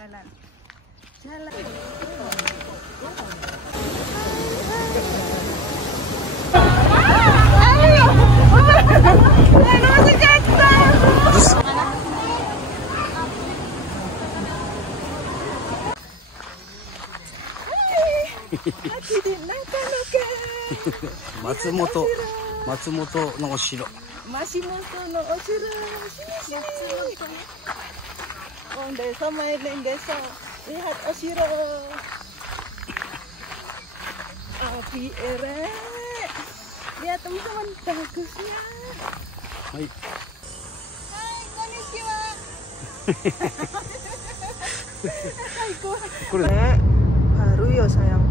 jalan. Jalan.松本のお城。Masih moto no osiro. Oh, desa main desa. Lihat osiro. Api erek. Lihat teman-teman bagusnya. Hai. Hai, konnichiwa. Baru ya sayang.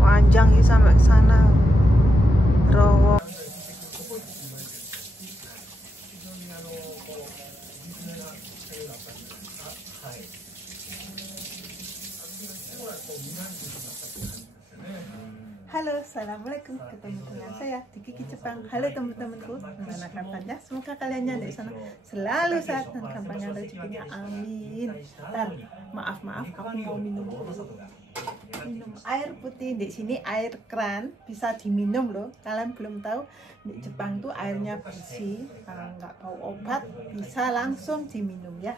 Panjang ya sampai sana. Rowo. Halo, assalamualaikum. Ketemu dengan saya di Kiki Jepang. Halo teman-temanku, gimana kabarnya? Semoga kalian di sana selalu sehat dan gampangnya rezekinya. Amin. Dan maaf, aku mau minum air putih. Di sini air keran bisa diminum loh. Kalian belum tahu di Jepang tuh airnya bersih, nggak bau obat, bisa langsung diminum ya.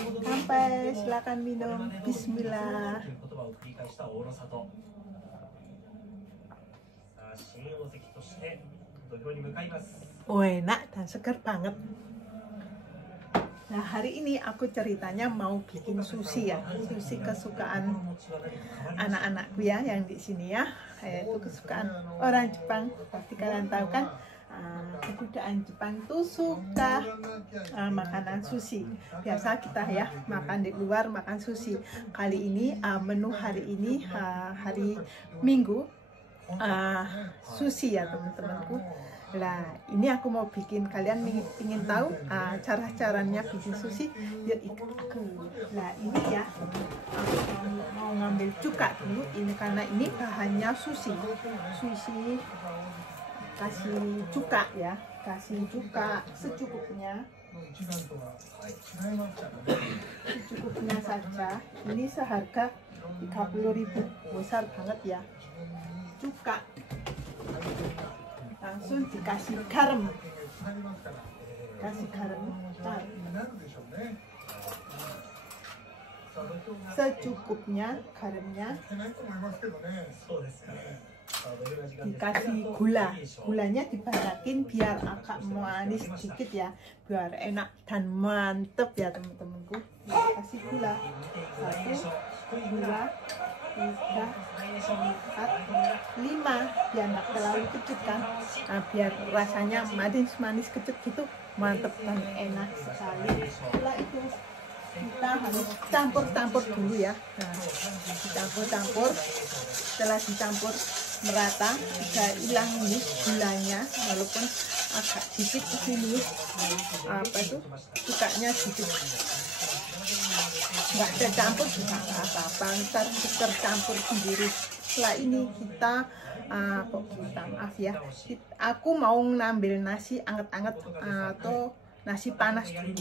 Sampai silakan minum. Bismillah. Oh, enak dan segar banget. Nah, hari ini aku ceritanya mau bikin sushi ya. Sushi kesukaan anak-anakku ya yang di sini ya. Itu kesukaan orang Jepang. Pasti kalian tahu kan, kebudayaan Jepang tuh suka makanan sushi. Biasa kita ya makan di luar, makan sushi. Kali ini menu hari ini hari Minggu sushi ya teman-temanku. Nah, ini aku mau bikin, kalian ingin tahu cara-caranya bikin sushi, ya ikut aku. Nah, ini ya aku mau ngambil cuka dulu ini karena ini bahannya sushi. Sushi kasih cuka ya, kasih cuka secukupnya. Secukupnya saja. Ini seharga 30.000, besar banget ya. Cuka. Langsung dikasih garam. Kasih garam. Secukupnya garamnya. Dikasih gula, gulanya dibarakin biar agak manis sedikit ya, biar enak dan mantep ya teman-temanku. Kasih gula 1, 2, 3, 4, 5 biar nggak terlalu kecut kan, biar rasanya manis kecut gitu, mantep dan enak sekali. Setelah itu kita harus campur dulu ya. Nah, dicampur, setelah dicampur merata, bisa hilang ini gulanya, walaupun agak dikit di sini cukanya dikit. Nggak ada campur juga nggak apa-apa, ntar tercampur sendiri. Setelah ini kita maaf ya, aku mau ngambil nasi anget-anget atau nasi panas dulu.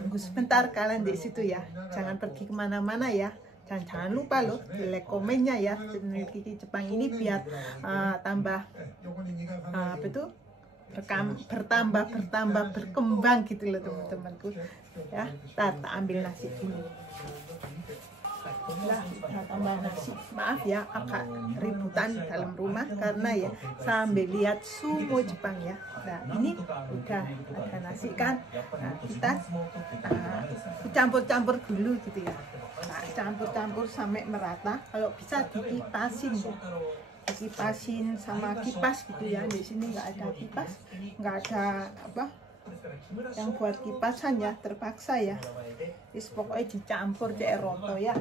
Tunggu sebentar kalian di situ ya, jangan pergi kemana-mana ya. Dan jangan lupa loh like komennya ya, channel Kiki Jepang ini biar tambah bertambah berkembang gitu loh teman-temanku ya. Tak ambil nasi dulu. Nah, tambah nasi. Maaf ya agak ributan dalam rumah karena ya sambil lihat sumo Jepang ya. Nah, ini udah ada nasi kan. Nah, kita campur dulu gitu ya. Nah, campur sampai merata. Kalau bisa dikipasin ya. Dikipasin sama kipas gitu ya. Di sini nggak ada kipas, nggak ada yang buat kipasan ya, terpaksa ya. Is pokoknya dicampur kayak roto ya.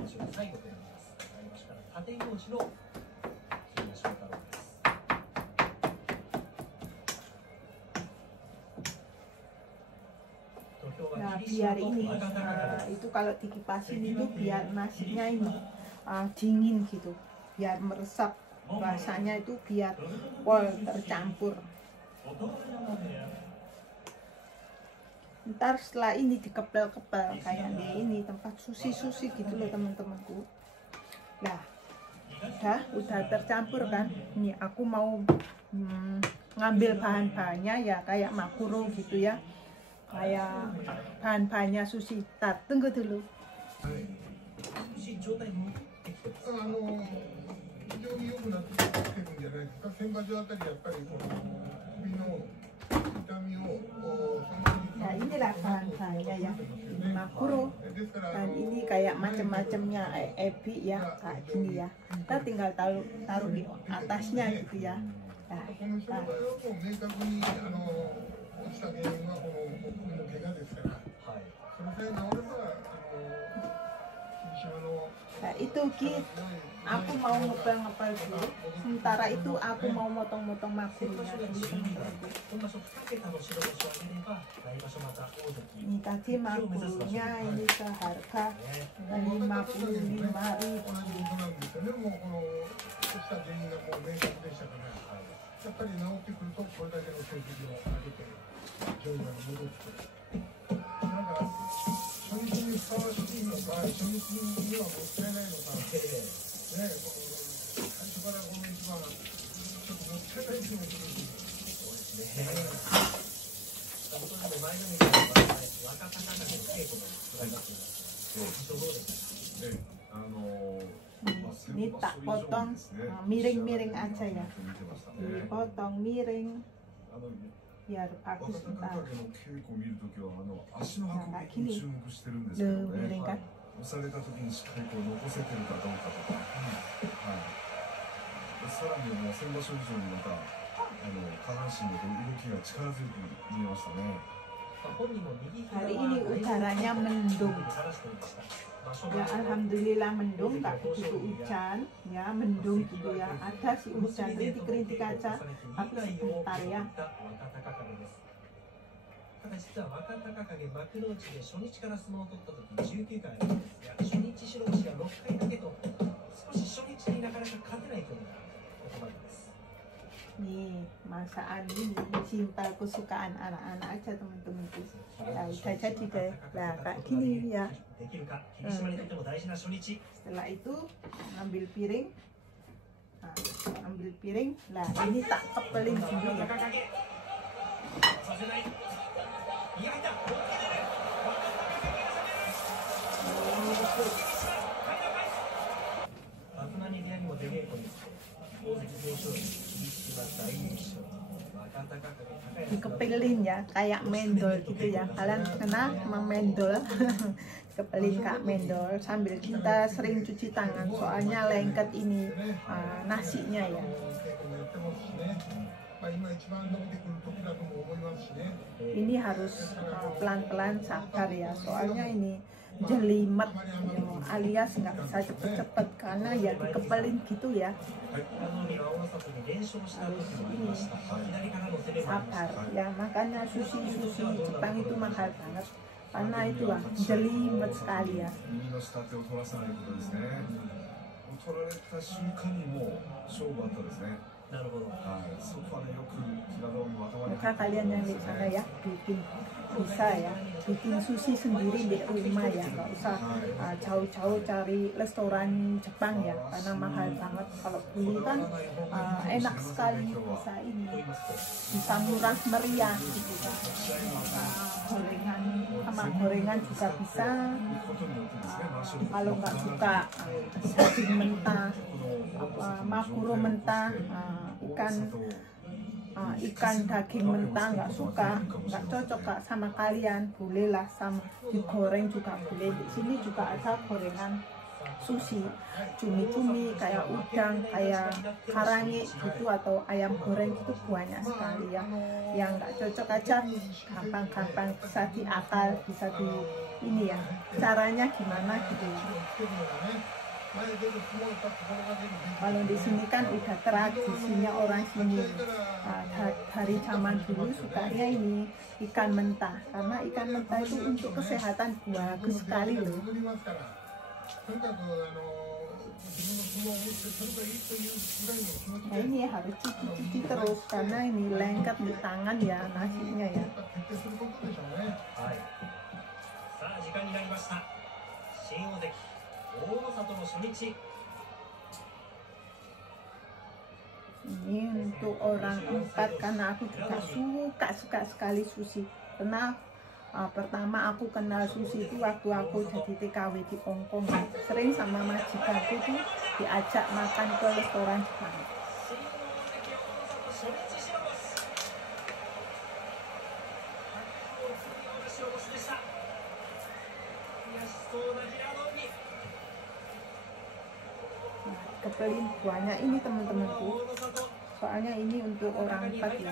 Nah, biar ini itu kalau dikipasin itu biar nasinya ini dingin gitu, biar meresap Rasanya itu biar pol tercampur. Ntar setelah ini dikepel-kepel kayak di ini tempat sushi gitu loh teman-temanku. Nah, udah tercampur kan. Ini aku mau ngambil bahan-bahannya ya kayak makuro gitu ya. Kayak bahan-bahannya sushi. Tar, tunggu dulu. 非常に良くなってきてるんじゃないですか。先場所あたりやっぱりこの首の痛みをNah inilah bahan-bahannya ya, ini makuro dan ini kayak macam-macamnya ebi ya kayak gini ya. Kita tinggal taruh di atasnya gitu ya. Nah, この人の場合はもう明確に落ちた原因はこの首の怪我ですから、それさえ治れば霧島の nah itu aku mau ngepel-ngepel dulu. Sementara itu aku mau motong-motong makuronya dulu. Ini tadi makuronya ini seharga 55.000. でもこの落ちた原因がもう明確でしたから、やっぱり治ってくるとこれだけの成績を上げて上位まで戻ってくる。なんか初日にふさわしいのか、初日にはもったいないのか、ね、最初からこの一番ちょっともったいない気もするし。そうですね。本当に前のみたいな若隆景の稽古もございますけど、どうですか。Ini tak potong miring-miring aja ya. Dipotong miring biar bagus ntar. Nah, kayak gini. Loh, miring kan? 押された時にしっかりこう残せてるかどうかとか、さらにもう先場所以上にまた下半身の動きが力強く見えましたね。 Hari ini udaranya mendung. Ya alhamdulillah mendung, nggak begitu hujan, ya mendung gitu ya. Ada sih hujan rintik-rintik aja, tapi sebentar ya. ただ実は若隆景幕内で初日から相撲を取った時19回あるんですが、初日白星が6回だけと少し初日になかなか勝てないというのがここまでです。 Nih masakan ini simpel kesukaan anak-anak aja teman-temanku. Nah, udah jadi deh. Nah kayak gini ya. Setelah itu ambil piring. Nah, ambil piring. Nah ini tak kepelin dulu ya. Dikepilin ya kayak mendol gitu ya. Kalian kenal sama mendol? Kepelin kak mendol sambil kita sering cuci tangan soalnya lengket ini nasinya ya. Ini harus pelan-pelan sabar ya soalnya ini jelimet alias nggak bisa cepet-cepet karena ya dikepelin gitu ya. Harus ini sabar ya, makanya sushi Jepang itu mahal banget karena itu jelimet sekali ya. Maka kalian yang di sana ya bisa ya bikin sushi sendiri di rumah ya, nggak usah jauh-jauh cari restoran Jepang ya karena mahal banget. Kalau beli kan enak sekali, bisa ini bisa murah meriah gitu kan. Gorengan juga bisa. Kalau nggak suka daging mentah, makuro mentah, ikan daging mentah nggak suka, nggak cocok kak sama kalian, bolehlah sama digoreng juga boleh. Di sini juga ada gorengan sushi, cumi-cumi kayak udang, kayak karangi gitu atau ayam goreng itu banyak sekali ya. Yang nggak cocok aja gampang-gampang bisa diakal, bisa di ini ya caranya gimana gitu ya. Kalau di sini kan udah tradisinya orang sini dari zaman dulu sukanya ini ikan mentah karena ikan mentah itu untuk kesehatan bagus sekali loh. Nah ini harus cuci terus karena ini lengket di tangan ya nasinya ya. はい。さあ時間になりました。新大関大野里の初日。 Ini untuk orang empat karena aku juga suka sekali sushi. Karena pertama aku kenal sushi itu waktu aku jadi TKW di Hongkong. Sering sama majikanku tuh diajak makan ke restoran Jepang. 新大関大野里初日白星。白星でした。悔しそうな平戸海。 Kebelin banyak ini teman-temanku. Soalnya ini untuk orang empat ya.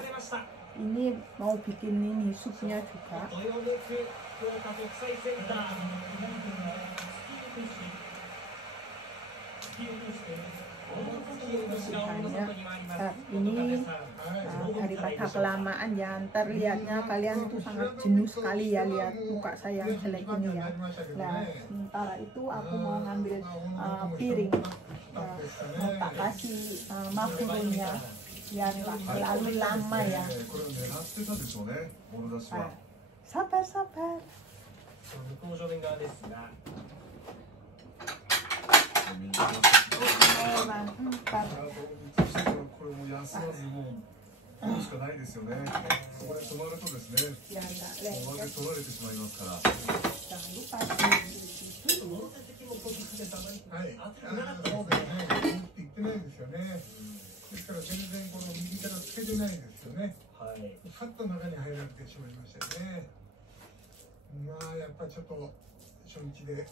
Ini mau bikin ini supnya juga. Hanya saat ini daripada kelamaan ya, ntar lihatnya kalian tuh sangat jenuh sekali ya lihat muka saya yang jelek ini ya. Nah sementara itu aku mau ngambil piring, mau tak kasih makaroninya yang terlalu lama ya. Sabar sabar. Orang empat. これも休まずもうここしかないですよね。そこで止まるとですね、もう取られてしまいますから。Jangan lupa. はい、そうですね。って言ってないですよね。ですから全然この右からつけてないですよね。はい。さっと中に入られてしまいましたよね。まあやっぱりちょっと初日で。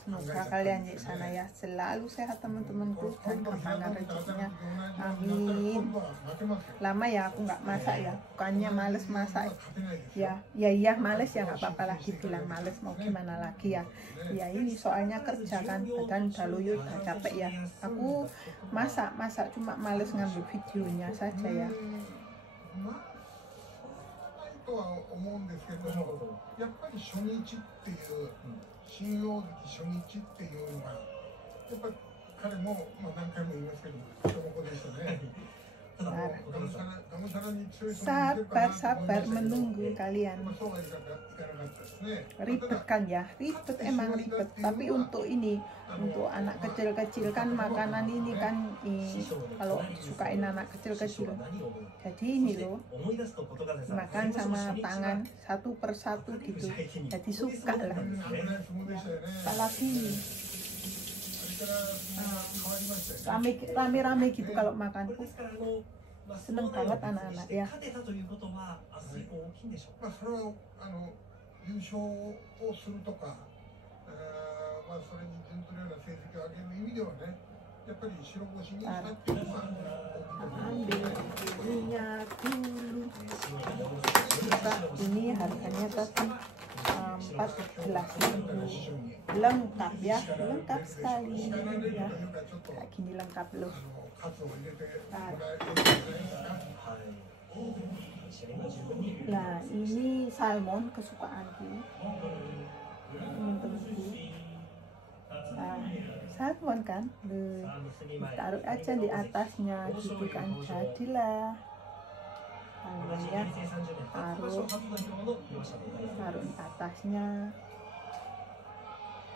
Semoga kalian di sana ya selalu sehat teman-temanku dan kepanjangan rezekinya. Amin. Lama ya aku nggak masak ya, bukannya males masak ya. Ya males ya nggak apa-apa lagi bilang males mau gimana lagi ya. Ya ini soalnya kerja kan badan udah loyo udah capek ya. Aku masak cuma males ngambil videonya saja ya. とは思うんですけども、やっぱり初日っていう新大関初日っていうのがやっぱり彼も、何回も言いますけど人の子でしたね。Sabar menunggu kalian. Ribet kan ya, ribet emang ribet. Tapi untuk ini, untuk anak kecil-kecil kan makanan ini kan kalau sukain anak kecil-kecil. Jadi ini loh, makan sama tangan satu persatu gitu. Jadi suka lah. Apalagi ini. Rame-rame gitu kalau makan. Seneng banget anak-anak ya. 優勝をするとか、それに準取るような成績を上げる意味ではね、やっぱり白星にしたっていうのは大きいと思います。 Ini harganya tadi 14.000 lengkap ya, lengkap sekali ya, kayak gini lengkap loh. Nah ini salmon kesukaanku teman-temanku. Nah salmon kan, taruh aja di atasnya gitu kan, jadilah salmonnya taruh di atasnya,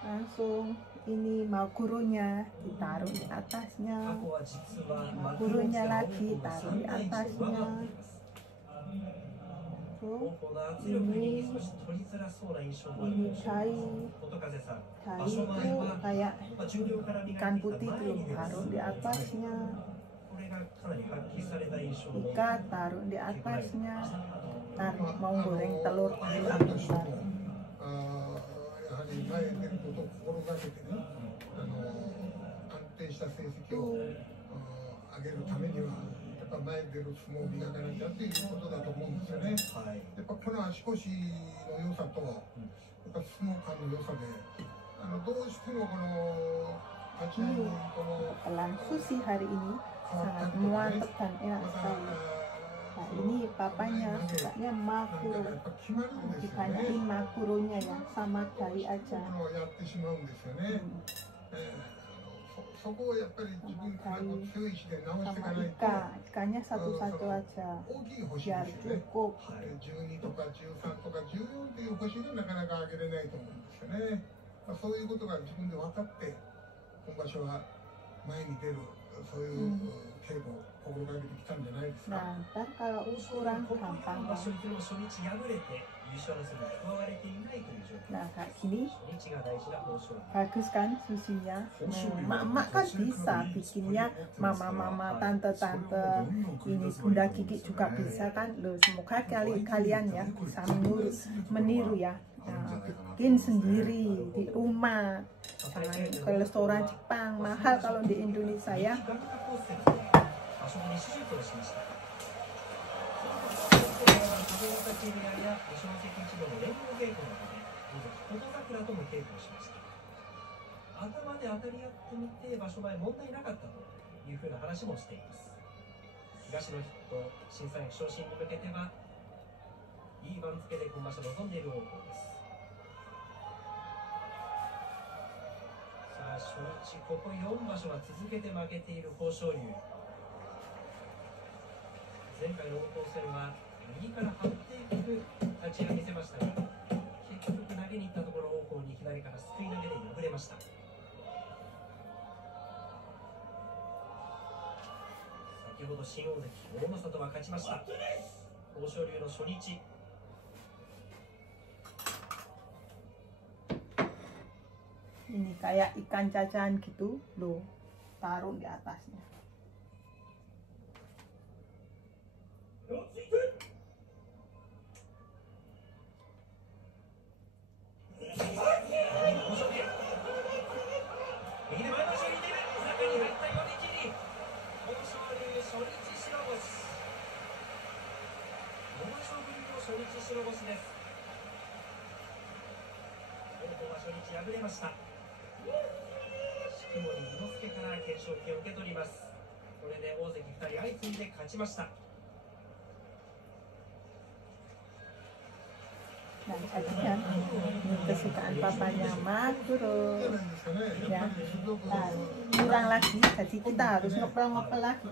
langsung ini maguronya ditaruh di atasnya, maguronya lagi taruh di atasnya. Tuh, ini cai itu kayak ikan putih tuh taruh di atasnya, ikan taruh di atasnya. Ntar mau goreng telur dulu bentar. 前へ出ることを心がけてね、安定した成績を上げるためにはやっぱ前に出る相撲を磨かなきゃっていうことだと思うんですよね。やっぱこの足腰の良さとやっぱ相撲感の良さでどうしてもこの立ち合いにこの Pelan sushi hari ini sangat mantap dan enak sekali. Nah ini papanya sukanya makuro, dibanyakin makuronya ya, sama dari aja. そこをやっぱり自分からこう強い意志で直していか sama ないと ikannya satu-satu aja 大きい星 biar ですよね。 cukup. 12とか13とか14っていう星がなかなか上げれないと思うんですよね。そういうことが自分で分かって今場所は前に出るそういう稽古を心がけてきたんじゃないですか。 Nah, ntar kalau 豊昇龍 kurang ここまで gampang の場 kan. 所にも初日敗れて優勝争いに加われていないという状況。 Nah, kayak gini 初日が大事な豊昇龍。 bagus kan susinya. Emak-emak kan bisa bikinnya, mama-mama, tante-tante, ini Bunda Kiki juga bisa kan. Loh, semoga kalian ya bisa meniru ya. Nah, bikin sendiri di rumah. Jangan ke restoran Jepang, mahal kalau di Indonesia ya. 場所後に手術をしました。静岡県エリアや二所ノ関一度の連合稽古のため、琴桜とも稽古をしました。頭で当たり合ってみて場所前問題なかったというふうな話もしています。東の筆頭、新三役昇進に向けてはいい番付で今場所臨んでいる王鵬です。さあ初日ここ4場所は続けて負けている豊昇龍。前回の王鵬戦は右から張っていく立ち合いを見せましたが、結局投げに行ったところ王鵬に左からすくい投げで敗れました。先ほど新大関大政とは勝ちました。豊昇龍の初日。 Ini kayak ikan cacahan gitu loh, taruh di atasnya.式守伊之助から懸賞金を受け取ります。これで大関2人相次いで勝ちました。 Nah, tadi kan kesukaan papanya Maduro ya. Nah, kurang lagi, jadi kita harus ngepel-ngepel lagi.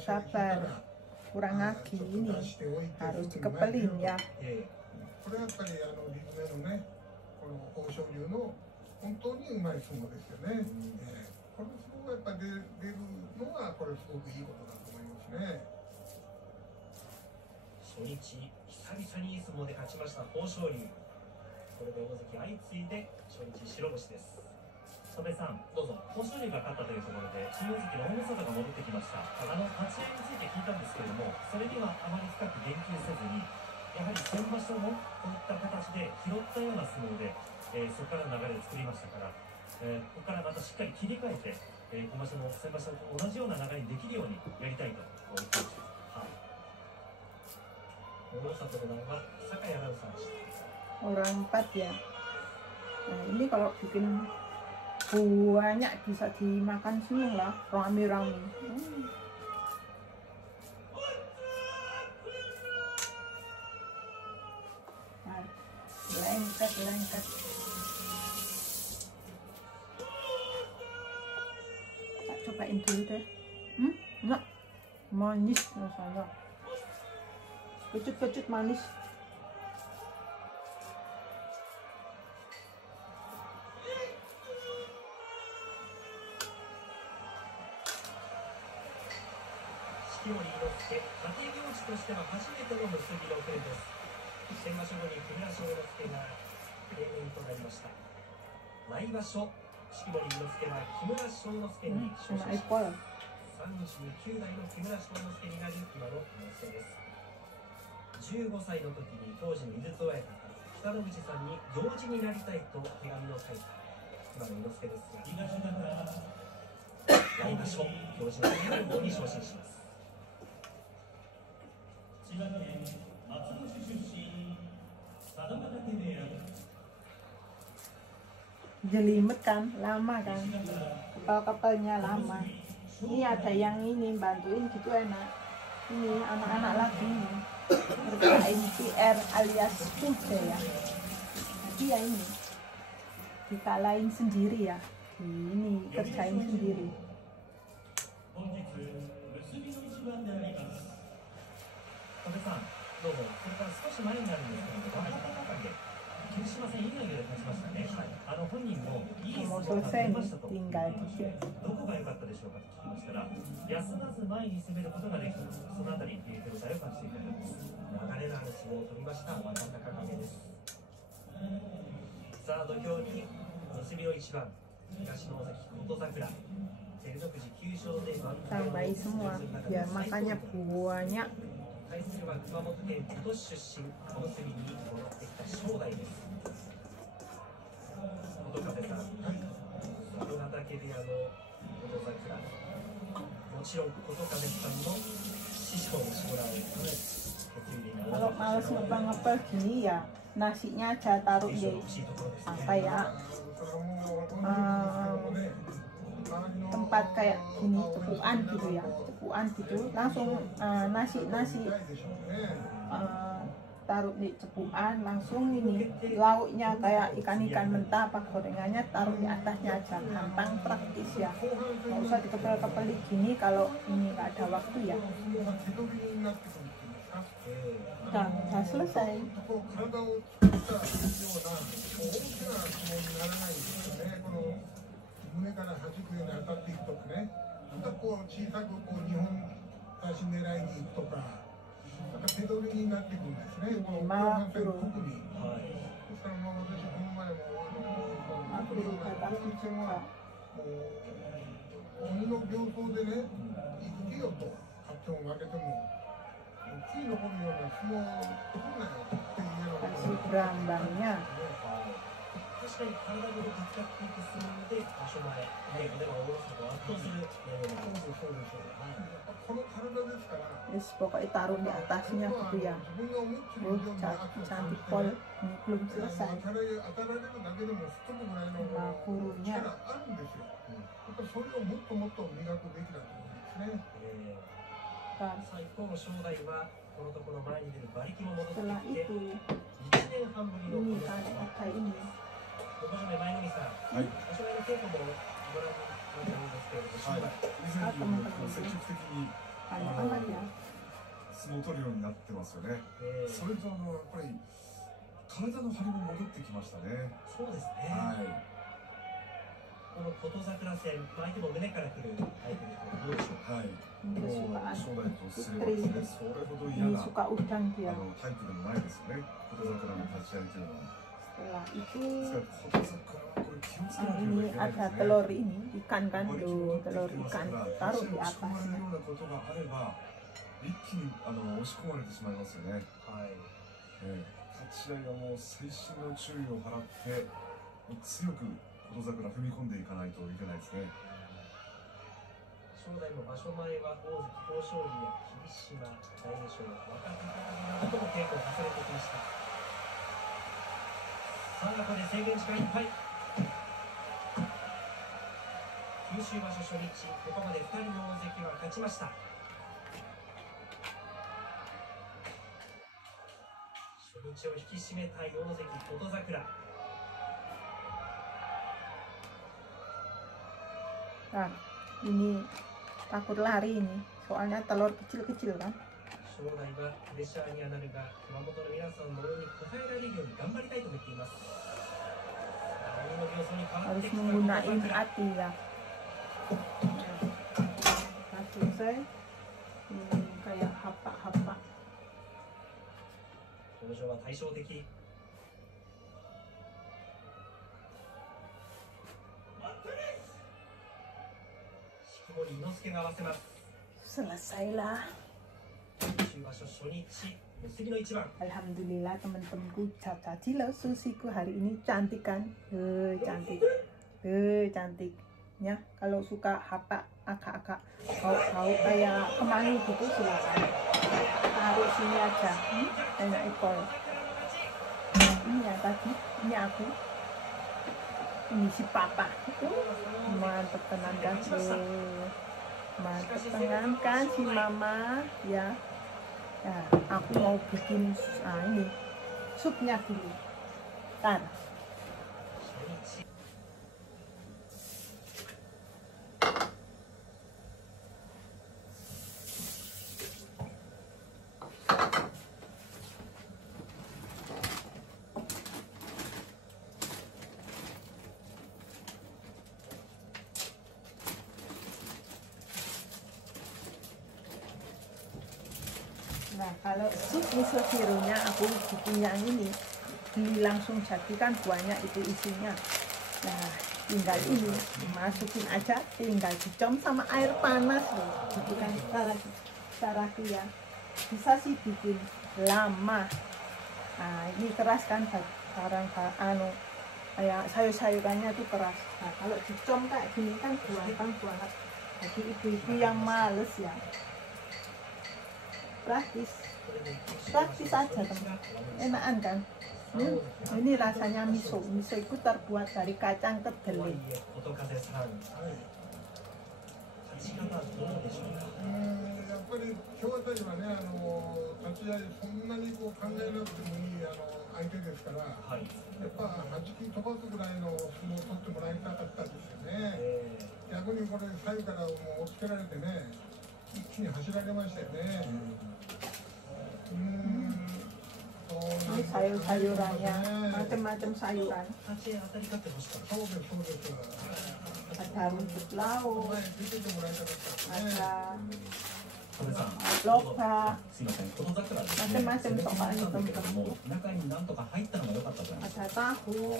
Sabar, kurang lagi ini harus dikepelin ya. これはやっぱりリズムのね、この豊昇龍の本当にうまい相撲ですよね。この相撲がやっぱり出るのはこれすごくいいことだと思いますね。 初日、久々にいい相撲で勝ちました豊昇龍。これで大関相次いで初日白星です。曽根さん、どうぞ。豊昇龍が勝ったというところで新大関の大政が戻ってきました。立ち合いについて聞いたんですけれども、それにはあまり深く言及せずに、やはり先場所もこういった形で拾ったような相撲で、そこからの流れを作りましたから、ここからまたしっかり切り替えて、今場所の先場所と同じような流れにできるようにやりたいと言っていました。はい。 大里の名は酒井アナウンサーでした。 Orang 4 ya. Nah, ini kalau bikin banyak bisa dimakan semua lah, rame-rame. Nah, lengket. Tak cobain dulu deh. Enggak, manis rasanya. Kecut-kecut manis.式守伊之助、家庭行事としては初めての結びの触れです。先場所後に木村庄之助が定年となりました。来場所、式守伊之助は木村庄之助に昇進します。39代の木村庄之助になる今の伊之助です。 15歳の時に当時の井筒親方北の口さんに行司になりたいと手紙を書いた今の伊之助ですが、来場所行司の最後に昇進します。 千葉県松戸市出身、佐渡ヶ嶽部屋。 Jelimet kan, lama kan, kapal-kapalnya lama. Ini ada yang ini bantuin gitu enak. Ini anak-anak lagi ini bermain PR alias kuda ya. Jadi ya ini dikalahin sendiri ya, ini kerjain sendiri. 本日結びの一番であります。阿部さん、どうも。それから少し前になるんですけれども、戦いで霧島戦以外で勝ちましたね。本人もいい相撲が出ましたと。どこが良かったでしょうかと聞きましたら、休まず前に攻めることができた。そのあたり手応えを感じていたと思います。流れのある相撲を取りました若隆景です。さあ土俵に結びの一番、東の大関琴櫻。Tambahin semua biar makannya banyak. 対するは熊本県水戸市出身、小結に戻ってきた正代です。本風さん、里ヶ嶽部屋の琴櫻、もちろん琴風さんの師匠もしてもらう。Kalau males ngepel-ngepel gini ya nasinya aja taruh di apa ya, tempat kayak gini, cepuan gitu ya, cepuan gitu langsung nasi taruh di cepuan, langsung ini lauknya kayak ikan-ikan mentah apa gorengannya taruh di atasnya aja, gampang praktis ya, nggak usah dikepel-kepeli gini kalau ini nggak ada waktu ya. Udah selesai. 胸から弾くように当たっていくとかね、またこう小さくこう2本足狙いに行くとか、なんか手取りになっていくんですね、この後半戦特に。ですからまあ私この前も戦は鬼の形相でね、行けよと、勝っても負けても生き残るような相撲を取んなよっていうようなことを。確かに体ごとぶつかっていく相撲で場所前、では大阪を圧倒する。そうでしょう。この体ですから。Terus pokoknya taruh di atasnya gitu ya. Cantik pol, belum selesai. Nah, gurunya. それをもっともっと磨くべきだと思うんですね。一方の正代はこのところ前に出る馬力も戻ってSetelah きて、 itu 1年半ぶりの ini kan kayak ini. 前組さん、場所前の稽古もご覧になったんですけれども、以前よりも積極的に相撲を取るようになってますよね。それとやっぱり体の張りも戻ってきましたね。そうですね。この琴櫻戦、相手も胸から来る相手ですけど、どうでしょうか。もう正代とすればですね、それほど嫌なタイプでもないですよね、琴櫻の立ち合いというのは。Setelah itu ini ada telur ini, ikan kan, tuh telur ikan taruh di atasnya. 一気に押し込まれてしまいますよね。立ち合いはもう細心の注意を払って強く琴櫻踏み込んでいかないといけないですね。正代も場所前は大関豊昇龍や霧島、大栄翔、若隆景などとも稽古を重ねてきました。さあここで制限時間いっぱい。九州場所初日、ここまで2人の大関は勝ちました。初日を引き締めたい大関琴櫻。Nah, ini takut lari ini, soalnya telur kecil-kecil kan. 正代はプレッシャーにはなるが、熊本の皆さんの応援に応えられるように頑張りたいと言っています。Harus menggunakan hati ya. Nah, selesai. Ini kayak hapak-hapak. 表情は対照的。式守伊之助が合わせます。 Selesai lah. Alhamdulillah teman-temanku, caci loh susiku hari ini, cantik kan? Cantik, cantiknya. Kalau suka hapak agak-agak bau kayak kemangi gitu silakan taruh sini aja. Enak ekor. Ini ya tadi, ini aku, ini si papa. Mantep tenan kan? Mantep tenan kan si mama ya. Ya, aku mau bikin ini supnya dulu. Tar. Nah, kalau sup miso sironya aku bikin yang ini, beli langsung jadi kan banyak itu isinya. Nah, tinggal ini masukin aja, tinggal dicom sama air panas loh. Gitu kan cara ya. Bisa sih bikin lama. Nah, ini keras kan sekarang kayak sayur-sayurannya tuh keras. Nah, kalau dicom kayak gini kan gampang banget. Jadi ibu-ibu yang males ya. Praktis aja teman, enakan kan. Ini rasanya miso itu terbuat dari kacang kedelai. やっぱり今日あたりはね、立ち合いそんなにこう考えなくてもいい相手ですから、やっぱ弾き飛ばすぐらいの相撲を取ってもらいたかったですよね。逆にこれ左右からもう押っつけられてね、一気に走られましたよね。Ini sayur-sayurannya, macam-macam sayuran. Ada rumput laut, ada loka, macam-macam soalnya teman-teman. Ada tahu.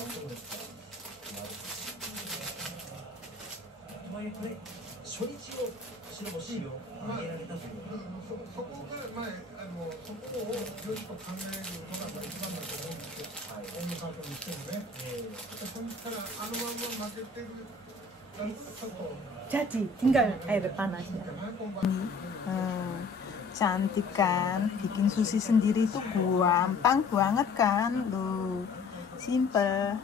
初日を白星を挙げられたというそこがそこをよしと考えるのが一番だと思うんですよ。オウムカードにしてもね。初日からまま負けてる。Jadi tinggal air panasnya. Cantik kan, bikin sushi sendiri itu gampang banget kan, tuh simple.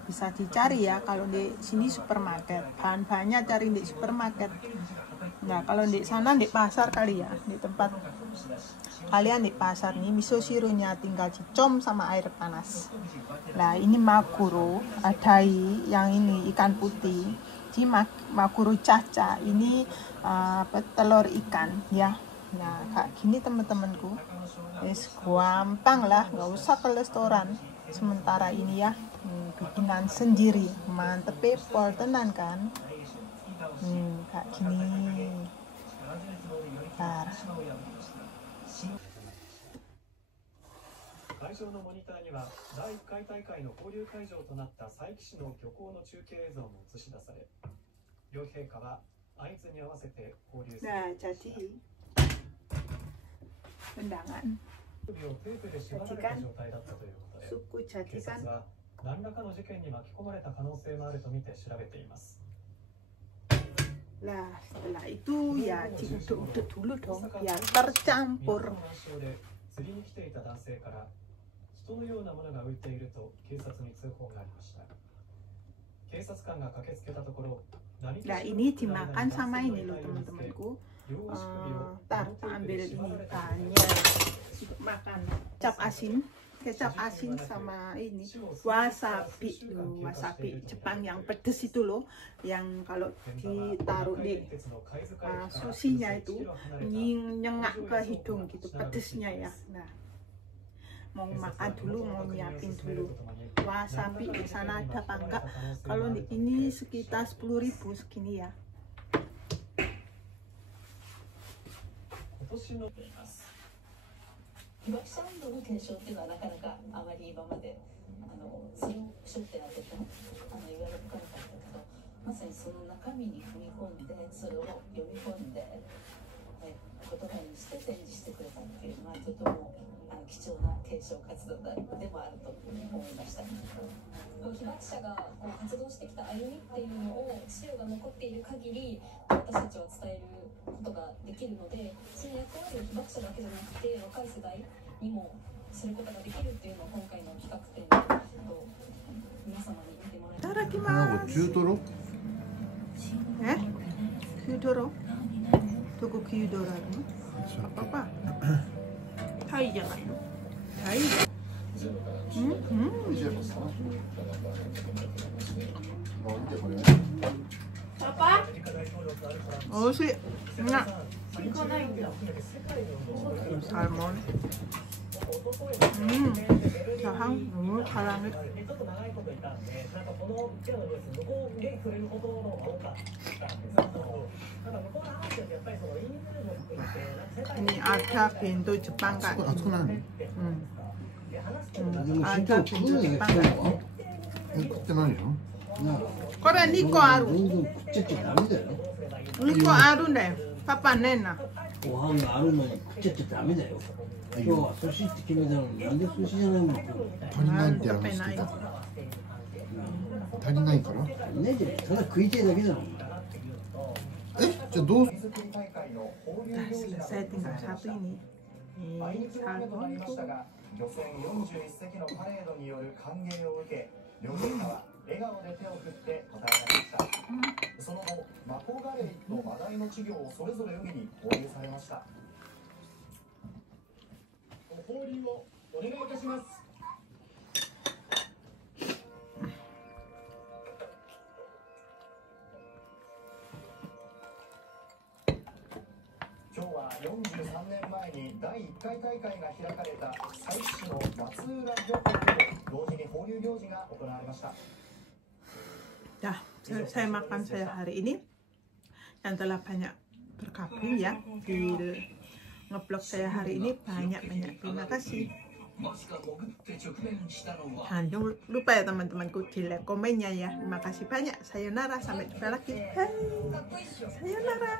Bisa dicari ya kalau di sini supermarket, bahan-bahannya cari di supermarket. Nah kalau di sana di pasar kali ya, di tempat kalian di pasar nih miso sironya tinggal dicom sama air panas. Nah ini makuro, adai yang ini ikan putih. Di makuro caca ini telur ikan ya. Nah kayak gini teman-temanku, gampang lah, nggak usah ke restoran. Sementara ini ya bikinan sendiri, mantep pol tenan kan. Kayak gini. Bentar. 会場のモニターには第1回大会の交流会場となった佐伯市の漁港の中継映像も映し出され、両陛下は合図に合わせて交流する。 Nah jadi tendangan. 首をテープで縛られた状態だったということで、 Suku 警 jadi 察 kan は何らかの事件に巻き込まれた可能性もあるとみて調べています。 lah setelah itu ya diuduk-uduk dulu dong biar tercampur. 釣りに来ていた男性から人のようなものが浮いていると警察に通報がありました。警察官が駆けつけたところ、 Nah ini dimakan sama ini loh teman-temanku. Ntar ambil ini banyak makan kecap asin sama ini wasabi loh, wasabi Jepang yang pedes itu loh, yang kalau ditaruh di sushinya itu nyengak ke hidung gitu pedesnya ya. Nah mau makan dulu, mau nyiapin dulu wasabi. Di sana ada apa enggak? Kalau di ini sekitar 10.000 segini ya. 被爆者運動の検証っていうのはなかなかあまり今までそれを焦点当てて言われてこなかったけど、まさにその中身に踏み込んでそれを読み込んで、言葉にして展示してくれたっていうのはとても貴重な検証活動でもあると思いました。被爆者が活動してきた歩みっていうのを資料が残っている限り私たちは伝えることができるので、その役割を被爆者だけじゃなくて若い世代にもすることができるっていうのを今回の企画展と皆様に見てもらいたい。いただきます。中トロ？Kyudoro? Toko Kyudoro ano? Apa? Thai jangan no? Thai? Apa? Oh sih, enak. Salmon. Jahang, karangit. Ini ada pintu Jepang kak. Ada pintu Jepang kak. 食ってないよ。 これ2個ある。どんどん食っちゃっちゃダメだよ。 2個あるんだよ。パパねんな。ご飯があるのに食っちゃっちゃダメだよ。今日は寿司って決めたのになんで寿司じゃないの？足りないって話してた。足りないから。ねえ、ただ食いたいだけだろ。じゃあどう？ Saya tinggal satu ini. あいにくの雨となりましたが、 satu. 漁船41隻のパレードによる歓迎を受け、両陛下は笑顔で手を振って応えられました。その後、マコガレイとマダイの稚魚をそれぞれ海に放流されました。ご放流をお願いいたします。今日は43年前に第1回大会が開かれた佐伯市の松浦漁港でも同時に放流行事が行われました。 Dah, saya makan saya hari ini yang telah banyak bergabung ya di ngeblog saya hari ini banyak terima kasih. Dan jangan lupa ya teman-temanku di like komennya ya. Terima kasih banyak. Sayonara, sampai jumpa lagi. Hai, sayonara.